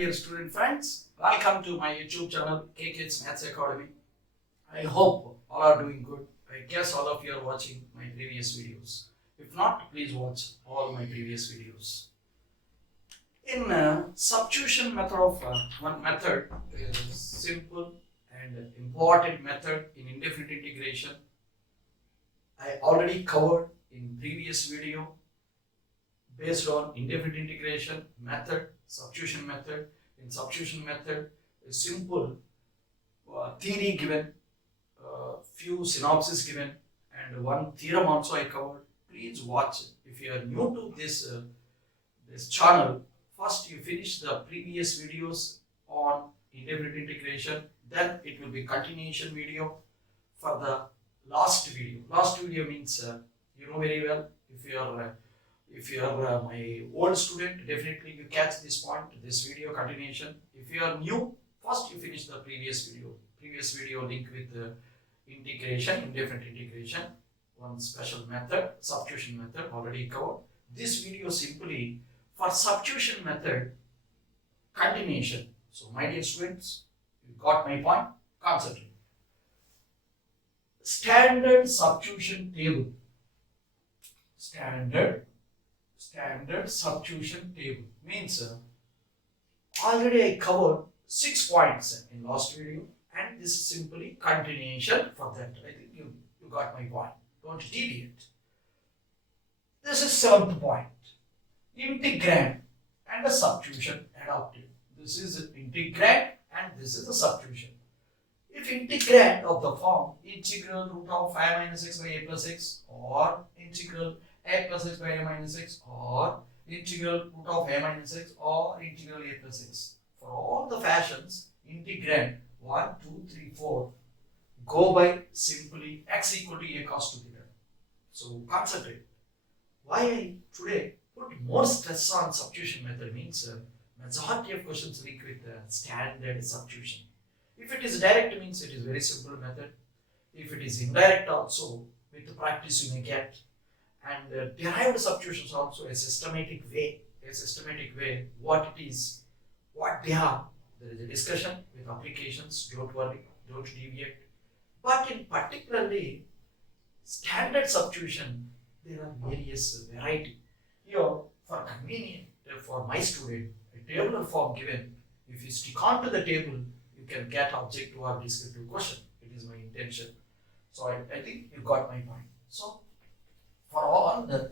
dear student friends, welcome to my YouTube channel kkmathsacademy. I hope all are doing good. I guess all of you are watching my previous videos. If not, please watch all my previous videos. In substitution method of one method is simple and important method in indefinite integration. I already covered in previous video based on indefinite integration method, substitution method. In substitution method, a simple theory given, few synopsis given, and one theorem also I covered. Please watch it. If you are new to this channel, first you finish the previous videos on indefinite integration, then it will be continuation video for the last video. Last video means you know very well. If you are my old student, definitely you catch this point, this video continuation. If you are new, first you finish the previous video link with the integration, indefinite integration, one special method, substitution method already covered. This video simply for substitution method continuation. So my dear students, you got my point, concentrate. Standard substitution table. Standard substitution table means already I covered 6 points in last video, and this is simply continuation for that. I think you got my point. Don't deviate. This is 7th point. Integrand and a substitution adopted. This is integrand and this is a substitution. If integrand of the form integral root of I minus x by a plus x, or integral a plus x by a minus x, or integral root of a minus x, or integral a plus x. For all the fashions, integrand 1, 2, 3, 4 go by simply x equal to a cos 2 theta. So concentrate. Why I today put more stress on substitution method means majority of questions link with standard substitution. If it is direct means it is very simple method. If it is indirect also, with practice you may get. And derived substitutions also a systematic way, what it is, what they are. There is a discussion with applications, don't worry, don't deviate. But in particularly standard substitution, there are various variety. Here, for convenient, for my student, a tabular form given, if you stick on to the table, you can get objective or descriptive question. It is my intention. So I think you got my point. So for all the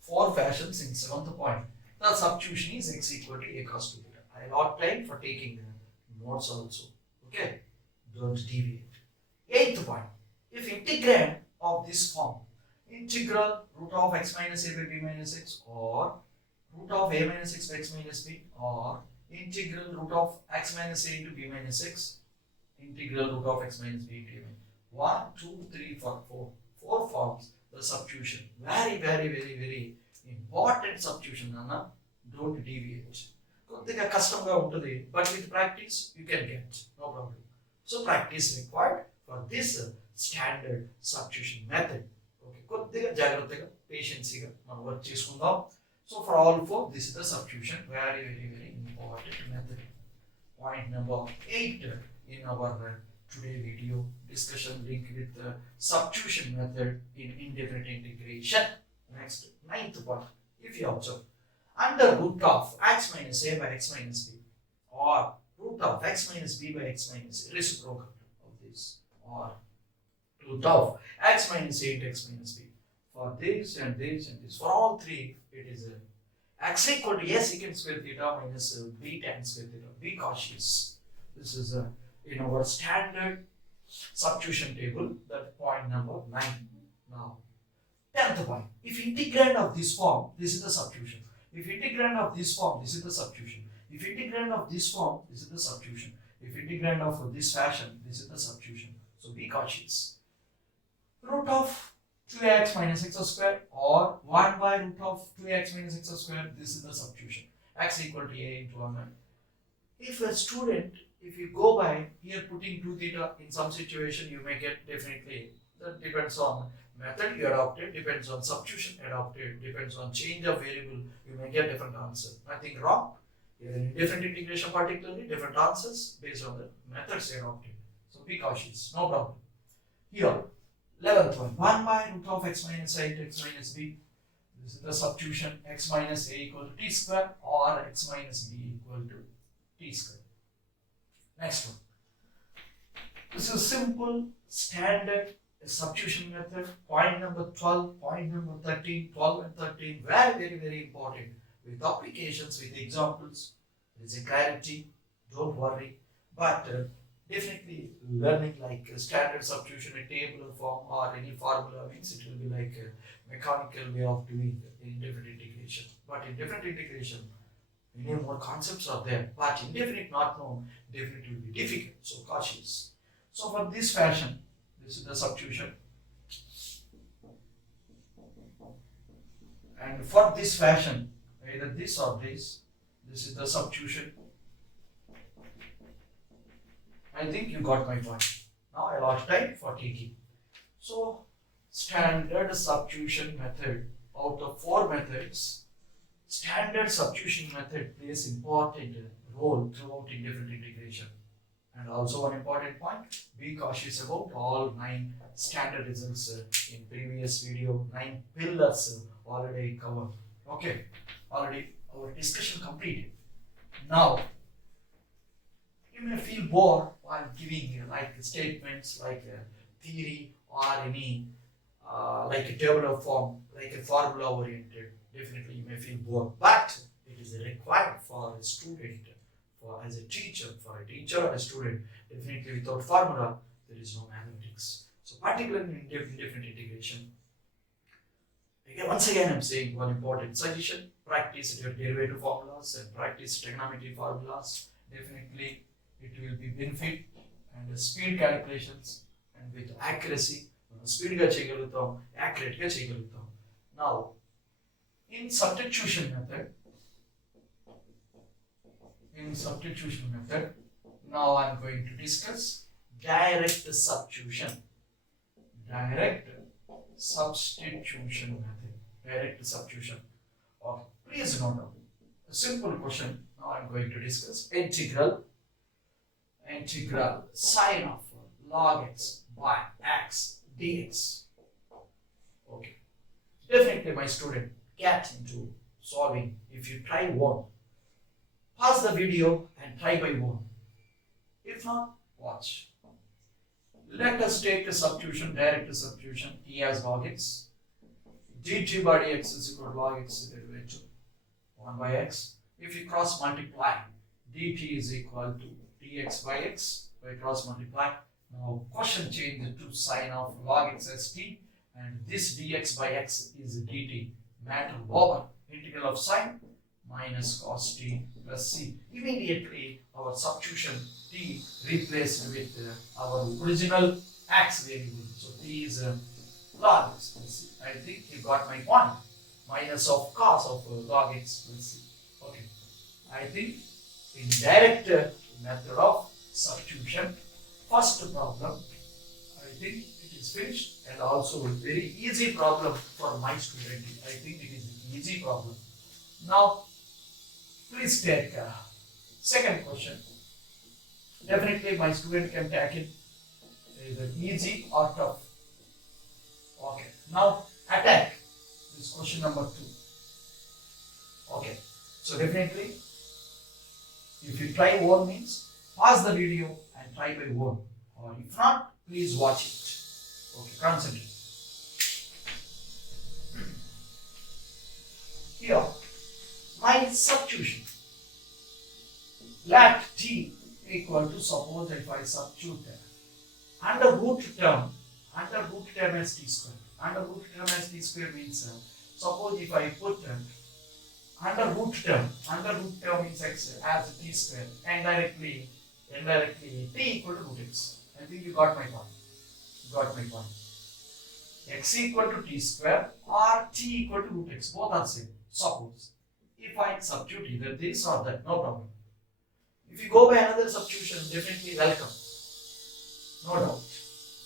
4 fashions in 7th point, the substitution is x equal to a cos 2 theta. I allot time for taking the notes also. Okay, don't deviate. 8th point, if integrand of this form, integral root of x minus a by b minus x, or root of a minus x by x minus b, or integral root of x minus a into b minus x, integral root of x minus b into a minus 1, 2, 3, 4 forms the substitution. Very important substitution, Nana. Don't deviate. కొద్దిగా కష్టంగా ఉంటుంది, but with practice you can get, no problem. So practice required for this standard substitution method. Okay, కొద్దిగా జాగ్రత్తగా పేషెన్సీగా మనం work చేసుకుందాం. So for all 4, this is the substitution. Very important method. Point number 8 in our today video discussion link with the substitution method in indefinite integration. Next, 9th point. If you observe, under root of x minus a by x minus b, or root of x minus b by x minus a, reciprocal of this, or root of x minus a into x minus b. For this and this and this, for all 3, it is x equal to a secant square theta minus b tan square theta. Be cautious. This is in our standard substitution table, that point number 9. Now, 10th point. If integrand of this form, this is the substitution. If integrand of this form, this is the substitution. If integrand of this form, this is the substitution. If integrand of this fashion, this is the substitution. So be cautious. Root of 2x minus x square, or 1 by root of 2x minus x square, this is the substitution. X equal to a into 1. If a student, if you go by here putting 2 theta, in some situation you may get definitely, that depends on method you adopted, depends on substitution adopted, depends on change of variable, you may get different answer. Nothing wrong. In different integration, particularly different answers based on the methods adopted. So be cautious, no problem. Here, 11th one, 1 by root of x minus a into x minus b. This is the substitution x minus a equal to t square or x minus b equal to t square. Next one. This is simple, standard substitution method. Point number 12, point number 13, 12 and 13, very important. With applications, with examples, there is a clarity, don't worry. But definitely learning like a standard substitution, a tabular form or any formula means it will be like a mechanical way of doing in different integration. But in different integration, many more concepts are there. But indefinite not known, definitely will be difficult. So cautious. So for this fashion, this is the substitution. And for this fashion, either this or this is the substitution. I think you got my point. Now I lost time for taking. So standard substitution method, out of 4 methods, standard substitution method plays important role throughout in different integration. And also one important point, be cautious about all 9 standard results in previous video, 9 pillars already covered. Okay, already our discussion completed. Now, you may feel bored while giving like statements like a theory or any like a tabular form, like a formula oriented. Definitely you may feel bored, but it is required for a student, for as a teacher, for a teacher and a student. Definitely without formula, there is no mathematics. So particularly in different integration. Again, once again I'm saying one important suggestion, practice your derivative formulas and practice trigonometry formulas. Definitely it will be benefit and speed calculations and with accuracy. Speed ga cheyagalugtam, accurate ga cheyagalugtam. Now, in substitution method, now I am going to discuss direct substitution. Direct substitution method. Direct substitution. Okay. Please note down a simple question. Now I am going to discuss integral sine of log x by x dx. Okay. Definitely my student get into solving. If you try one, pause the video and try by one. If not, watch. Let us take the substitution, direct substitution. E as log x. dt by dx is equal to log x derivative 1 by x. If you cross multiply, dt is equal to dx by x by cross multiply. Now question change to sine of log x as t, and this dx by x is dt matter over integral of sine minus cos t plus c. Immediately our substitution t replaced with our original x variable. So t is log x plus c. I think you got my point. Minus of cos of log x plus c. Okay. I think in direct method of substitution, first problem, I think it is finished, and also a very easy problem for my student. I think it is an easy problem. Now, please take second question. Definitely my student can take it either easy or tough. Okay. Now attack this question number 2. Okay. So definitely, if you try one means pause the video and try by one, or if not, please watch it. Okay, concentrate. Here, my substitution. Let t equal to, suppose if I substitute under root term as t square. Under root term as t square means suppose if I put under root term means x as t square, indirectly t equal to root x. I think you got my point. X equal to t square or t equal to root x, both are same. Suppose if I substitute either this or that, no problem. If you go by another substitution, definitely welcome, no doubt.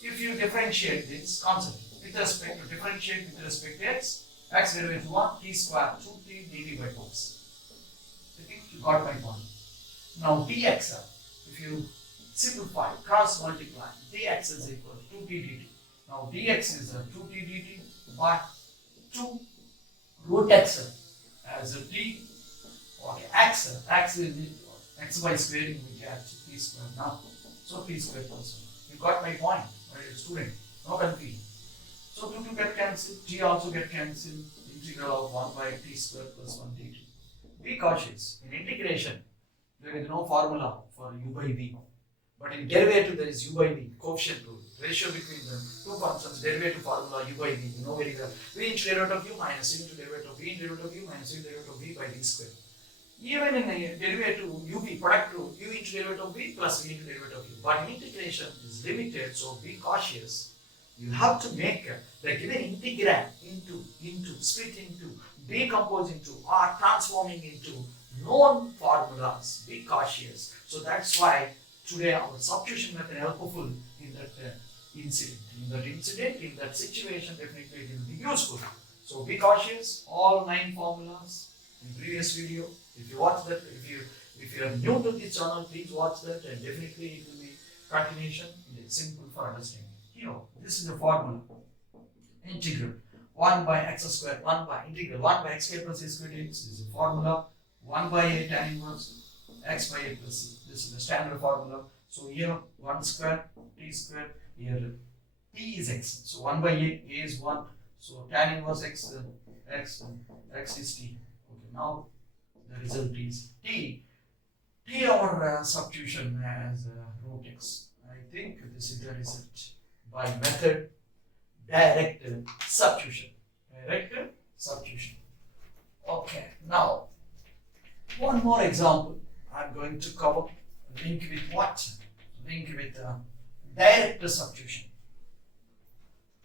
If you differentiate this concept with respect to x derivative 1, t square 2t dt by 2x. I think You got my point. Now dx, if you simplify, cross multiply, dx is equal to 2t dt. Now dx is 2t dt by 2 root x as a t. Okay, x is x by squaring we get t squared now. So t squared plus 1. You got my point, my student. No confusion. So 2 get cancelled, t also get cancelled. Integral of 1 by t squared plus 1 dt. Be cautious. In integration, there is no formula for u by v. But in derivative, there is u by v, coefficient rule. Ratio between the two functions, derivative formula u by v. You know very well. V into derivative of u minus u into derivative of v into derivative of u minus u into derivative of v by v square. Even in a derivative uv product rule, u into derivative of v plus v into derivative of u. But integration is limited, so be cautious. You have to make the given integrand into, split into, decompose into, or transforming into known formulas. Be cautious. So that's why today our substitution method is helpful in that incident. In that situation, definitely it will be useful. So be cautious. All 9 formulas in previous video. If you watch that, if you are new to this channel, please watch that, and definitely it will be continuation. It's simple for understanding. Here, this is the formula. Integral 1 by x square, 1 by integral 1 by x square plus a square dx is a formula. 1 by a tan inverse x by a plus c. This is the standard formula. So here 1 square t square, here t is x. So 1 by a is 1. So tan inverse x is t. Okay, now the result is t. Our substitution as root x. I think this is the result by method direct substitution. Okay, now one more example I'm going to cover. Link with what? Link with direct substitution.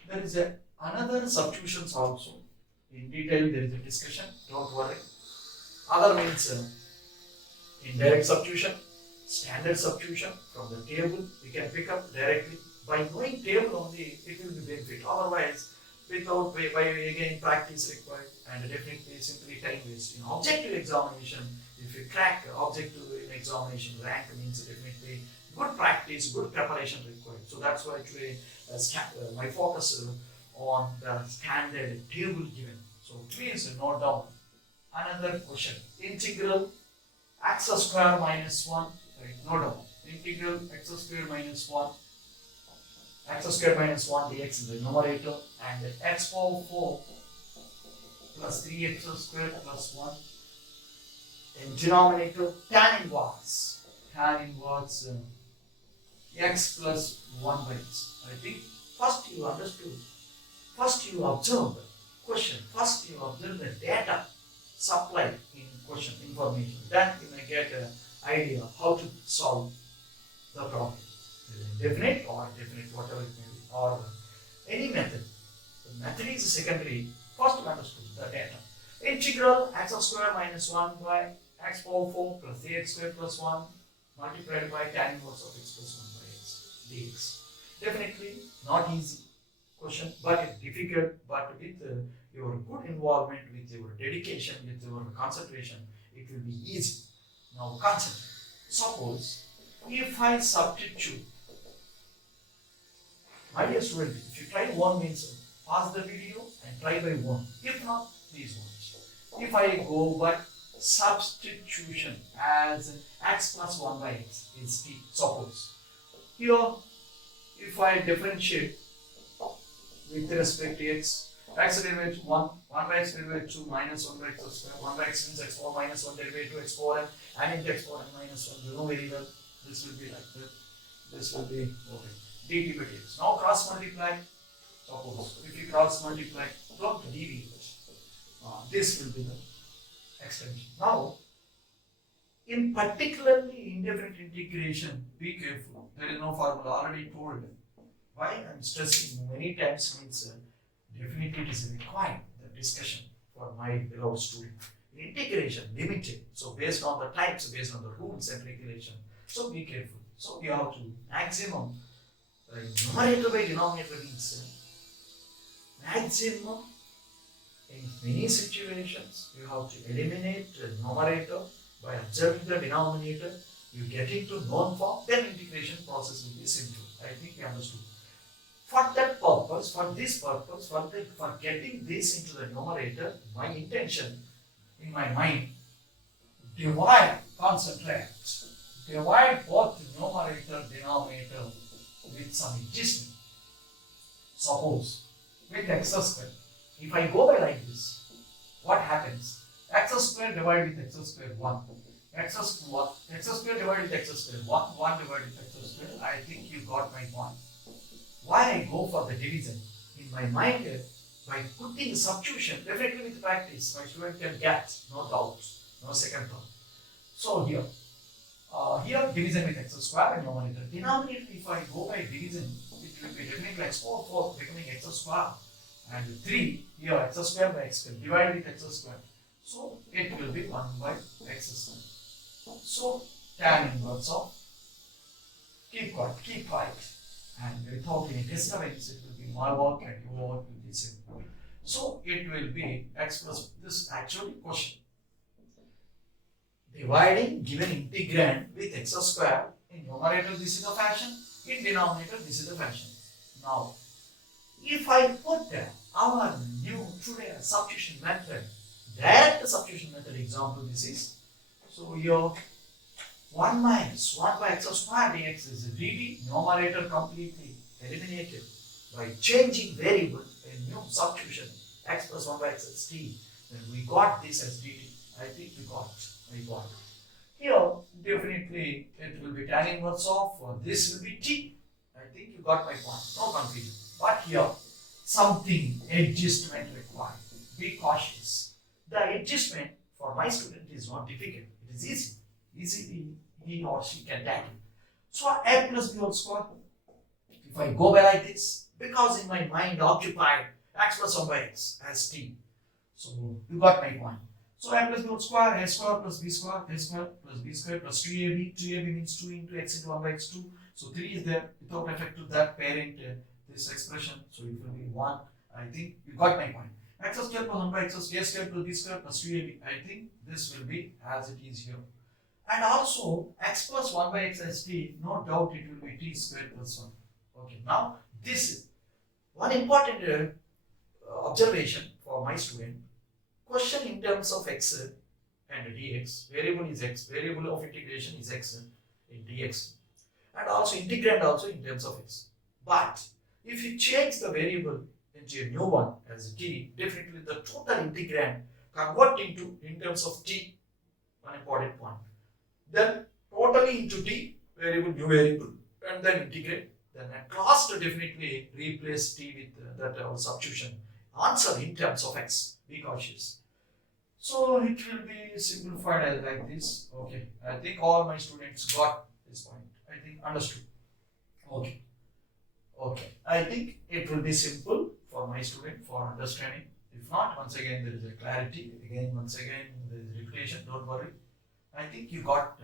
There is another substitutions also. In detail there is a discussion, don't worry. Other means indirect substitution, standard substitution from the table we can pick up directly. By knowing table only, it will be benefit. Otherwise, without by again practice required, and definitely simply time waste. In objective examination, if you crack objective in examination rank, means definitely good practice, good preparation required. So that's why today my focus on the standard table given. So please note down another question. Integral x square minus 1. Right, note down. Integral x square minus 1. X square minus 1 dx in the numerator, and x power 4 plus 3x square plus 1 in denominator. Tan inverse x plus 1 by x. I think first you understood, first you observe the question, first you observe the data supplied in question information, then you may get an idea how to solve the problem. Definite or definite, whatever it may be, or any method. The method is secondary. First you understood the data. Integral x square minus 1 by x power 4 plus 3x square plus 1 multiplied by tan inverse of x plus 1 by x dx. Definitely not easy question, but it's difficult. But with your good involvement, with your dedication, with your concentration, it will be easy. Now concentrate. Suppose if I substitute, my dear student, if you try one means pause the video and try by one. If not, please watch. If I go by substitution as x plus 1 by x is t, suppose. Here, if I differentiate with respect to x derivative 1 by x derivative 2 minus 1 by x square, 1 by x means x power minus 1 derivative x power n, and into x power n minus 1. You know very well, this will be like that. This will be okay. dt by dx. Now cross multiply. Suppose if you cross multiply, don't deviate. This will be the extension. Now, in particularly indefinite integration, be careful. There is no formula, already told. Why I'm stressing many times means definitely it is required the discussion for my beloved student. Integration limited, so based on the types, based on the rules and regulation. So be careful. So you have to maximum numerator by denominator means maximum in many situations you have to eliminate the numerator By observing the denominator, you get into known form, then integration process will be simple. I think you understood. For that purpose, for getting this into the numerator, my intention in my mind, concentrate, divide both numerator, denominator with some adjustment. Suppose with x square, if I go by like this, what happens? X square divided with x square 1. X square divided with x square 1 divided with x square. I think you got my point. Why I go for the division? In my mind, by putting substitution, definitely with practice, my student can get, no doubt, no second thought. So here division with x square and numerator. Denominator, if I go by division, it will be definitely x power 4 becoming x square, and 3 here x square by x square divided with x square. So it will be 1 by x square. So tan inverse of, keep quiet, and without any disturbance, it will be my work and your work will be simple. So it will be x plus this actually question. Dividing given integrand with x square, in numerator this is the fashion, in denominator this is the fashion. Now, if I put our new today substitution method, direct substitution method example this is, so your 1 minus 1 by x square dx is dt, numerator completely eliminated by changing variable in new substitution x plus 1 by x is t, then we got this as dt. I think we got. Here, definitely it will be tan inverse of, this will be t. I think you got my point, no confusion. But here, something adjustment required. Be cautious. The adjustment for my student is not difficult. It is easy. Easily he or she can tackle. So a plus b whole square. If I go by like this, because in my mind occupied x plus 1 by x as t. So you got my point. So a plus b whole square, a square plus b square, a square plus b square plus 2ab. 2ab means 2 into x into 1 by x2. So 3 is there without effect to that parent, this expression. So it will be 1. I think you got my point. X square plus 1 by x square, a square plus b square plus 2ab. I think this will be as it is here. And also x plus 1 by x as t, no doubt it will be t squared plus 1. Okay, now this is one important observation for my student. Question in terms of x and dx, variable is x, variable of integration is x in dx, and also integrand also in terms of x. But if you change the variable into a new one as t, definitely the total integrand convert into in terms of t, one important point. Then totally into t, variable, new variable, and then integrate. Then at last definitely replace t with that substitution answer in terms of x. Be cautious. So it will be simplified as like this. Okay, I think all my students got this point. I think understood. Okay. I think it will be simple for my student for understanding. If not, once again there is a clarity. Once again there is repetition. Don't worry. I think you got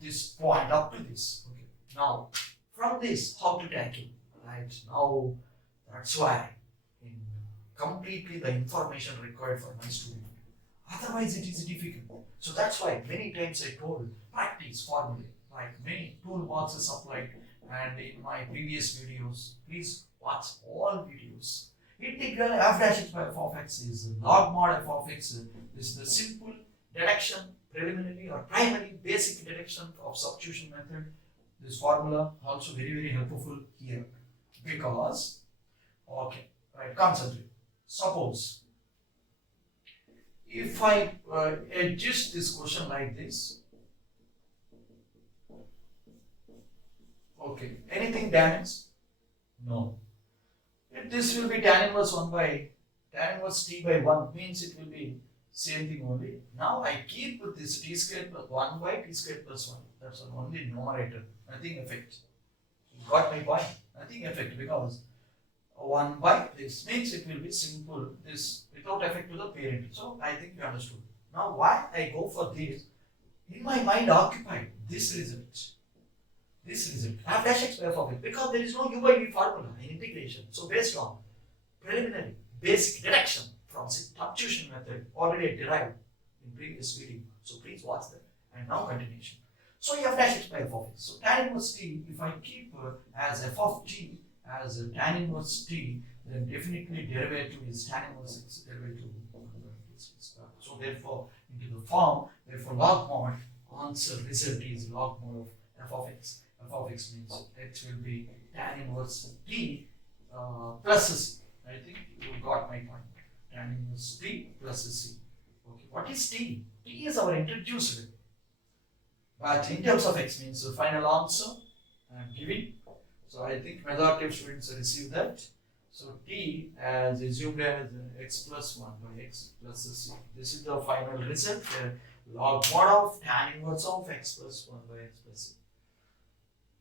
this point up to this. Okay. Now, from this, how to tackle? Right. Now, that's why in completely the information required for my student. Otherwise, it is difficult. So that's why many times I told practice formula, like many toolboxes applied, and in my previous videos, please watch all videos. Integral f dash x by f of x is log mod f of x. This is the simple deduction, preliminary or primary basic deduction of substitution method. This formula also very helpful here because, okay, right, concentrate. Suppose if I adjust this question like this, okay, anything damaged? No. If this will be tan inverse 1 by tan inverse t by 1 means it will be same thing only. Now I keep with this t squared plus 1 by t squared plus 1. That's only numerator, nothing effect. You got my point? Nothing effect because 1 by this means it will be simple, this without effect to the parent. So I think you understood. Now why I go for this? In my mind occupied this result. F dash x by f of x, because there is no u by v formula in integration. So based on preliminary basic deduction from substitution method already derived in previous video. So please watch that and now continuation. So f dash x by f of x. So tan inverse t, if I keep as f of t as tan inverse t, then definitely derivative is tan inverse x derivative. So therefore, into the form, therefore log mod answer result is log mod of f of x. F of x means x will be tan inverse t plus c. I think you got my point. Tan inverse t plus c. Okay, what is t? T is our introduced value. But in terms of x means the final answer I am giving. So I think majority of students receive that. So t as assumed as x plus 1 by x plus c. This is the final result. Log mod of tan inverse of x plus 1 by x plus c.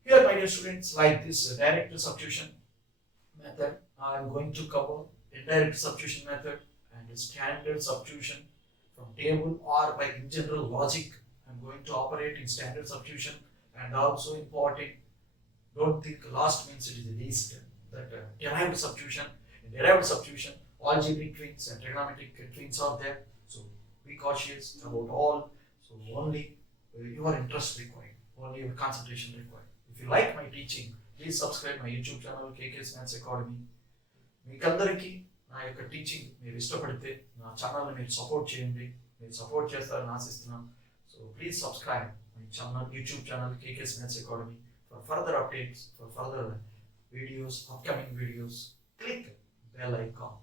Here, my dear students, like this direct substitution method, I am going to cover indirect substitution method and standard substitution from table or by in general logic. I am going to operate in standard substitution, and also important. Don't think last means it is the least. That derived substitution. In derived substitution, algebraic twins and trigonometric twins are there. So be cautious about all. So only your interest required, only your concentration required. If you like my teaching, please subscribe my YouTube channel kkmathsacademy Academy. మీకందరికీ నా యొక్క teaching మీరు ఇష్టపడితే నా ఛానల్ని మీరు support చేయండి. మీరు సపోర్ట్ చేస్తారని ఆశిస్తున్నాను. So please subscribe my channel YouTube channel kkmathsacademy Academy for further updates, for further videos, upcoming videos. Click bell icon.